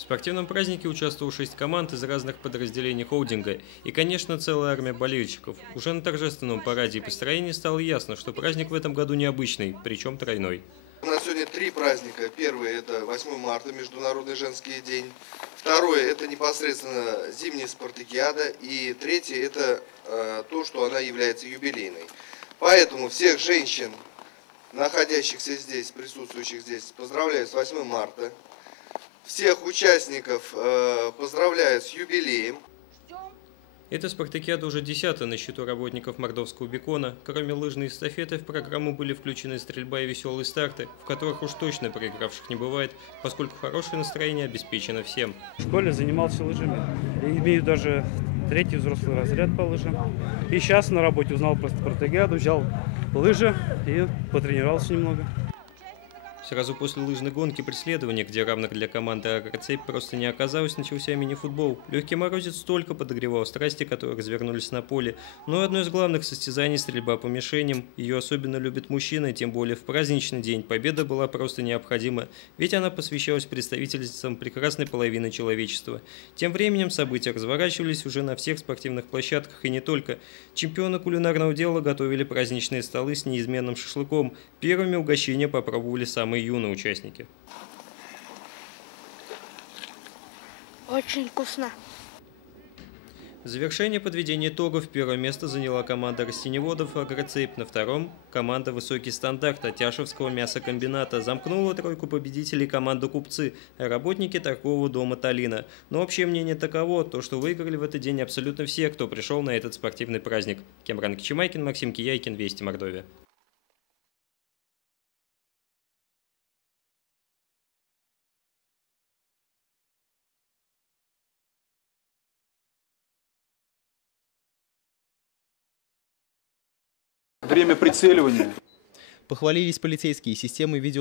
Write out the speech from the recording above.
В спортивном празднике участвовало 6 команд из разных подразделений холдинга и, конечно, целая армия болельщиков. Уже на торжественном параде и построении стало ясно, что праздник в этом году необычный, причем тройной. У нас сегодня три праздника. Первый – это 8 марта, Международный женский день. Второй – это непосредственно зимняя спартакиада. И третий – это то, что она является юбилейной. Поэтому всех женщин, находящихся здесь, присутствующих здесь, поздравляю с 8 марта. Всех участников поздравляю с юбилеем. Эта спартакиада уже 10-я на счету работников мордовского бекона. Кроме лыжной эстафеты в программу были включены стрельба и веселые старты, в которых уж точно проигравших не бывает, поскольку хорошее настроение обеспечено всем. В школе занимался лыжами. Я имею даже 3-й взрослый разряд по лыжам. И сейчас на работе узнал про спартакиаду, взял лыжи и потренировался немного. Сразу после лыжной гонки преследования, где равных для команды «Агроцепь» просто не оказалось, начался мини-футбол. Легкий морозец столько подогревал страсти, которые развернулись на поле. Но одно из главных состязаний – стрельба по мишеням. Ее особенно любят мужчины, тем более в праздничный день. Победа была просто необходима, ведь она посвящалась представительницам прекрасной половины человечества. Тем временем события разворачивались уже на всех спортивных площадках и не только. Чемпионы кулинарного дела готовили праздничные столы с неизменным шашлыком. Первыми угощения попробовали самые юные участники. Очень вкусно. В завершение подведения итогов первое место заняла команда растениеводов «Агроцепь», на втором – команда «Высокий стандарт» Атяшевского мясокомбината. Замкнула тройку победителей команда «Купцы», работники торгового дома «Талина». Но общее мнение таково, то, что выиграли в этот день абсолютно все, кто пришел на этот спортивный праздник. Кемран Кичемайкин, Максим Кияйкин, Вести Мордовия. Время прицеливания. Похвалились полицейские системой видеонаблюдения.